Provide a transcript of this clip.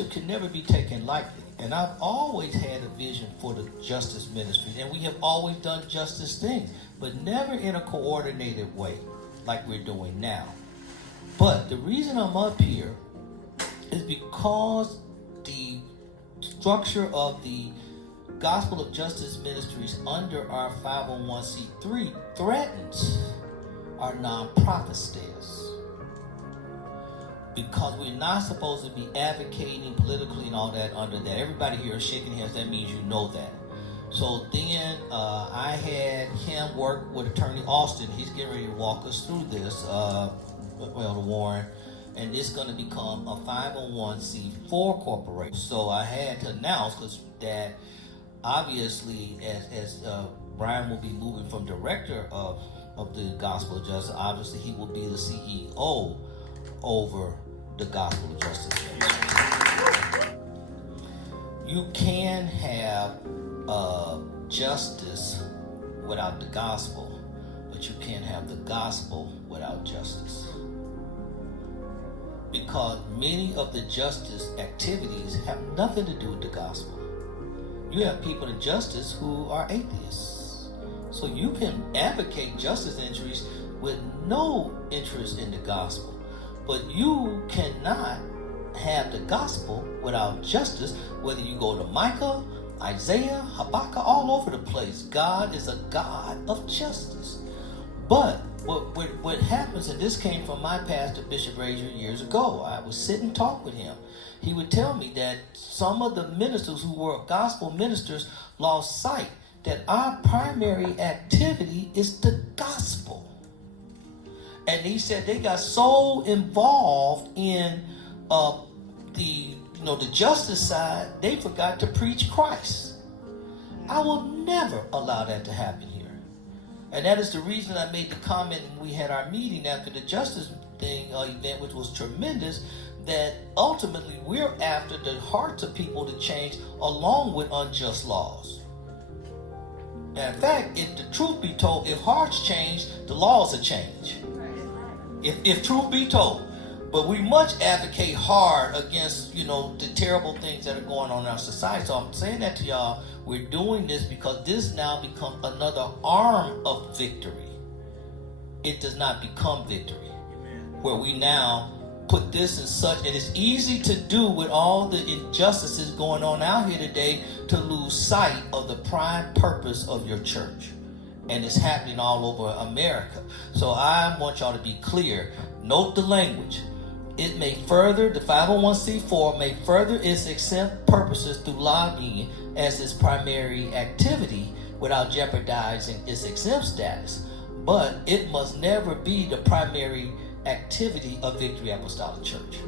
leadership can never be taken lightly. And I've always had a vision for the justice ministry. And we have always done justice things, but never in a coordinated way like we're doing now. But the reason I'm up here is because the structure of the Gospel of Justice Ministries under our 501c3 threatens our nonprofit status. Because we're not supposed to be advocating politically and all that under that. Everybody here is shaking hands. That means you know that. So then I had him work with Attorney Austin. He's getting ready to walk us through this, the Warren. And it's going to become a 501c4 corporation. So I had to announce, because that obviously, as Brian will be moving from director of the Gospel of Justice, obviously he will be the CEO over the Gospel of Justice Ministry. You can have justice without the gospel, but you can't have the gospel without justice. Because many of the justice activities have nothing to do with the gospel. You have people in justice who are atheists. So you can advocate justice interests with no interest in the gospel. But you cannot have the gospel without justice, whether you go to Micah, Isaiah, Habakkuk, all over the place. God is a God of justice. But what happens, and this came from my pastor, Bishop Razier, years ago. I would sit and talk with him. He would tell me that some of the ministers who were gospel ministers lost sight that our primary activity is the gospel. And he said they got so involved in the justice side, they forgot to preach Christ. I will never allow that to happen here. And that is the reason I made the comment when we had our meeting after the justice event, which was tremendous, that ultimately we're after the hearts of people to change along with unjust laws. And in fact, if the truth be told, if hearts change, the laws will change. If truth be told. But we much advocate hard against, the terrible things that are going on in our society. So I'm saying that to y'all. We're doing this because this now becomes another arm of victory. It does not become victory. Where we now put this in such, and it's easy to do with all the injustices going on out here today, to lose sight of the prime purpose of your church. And it's happening all over America. So I want y'all to be clear. Note the language. It may further, the 501c4 may further its exempt purposes through lobbying as its primary activity without jeopardizing its exempt status. But it must never be the primary activity of Victory Apostolic Church.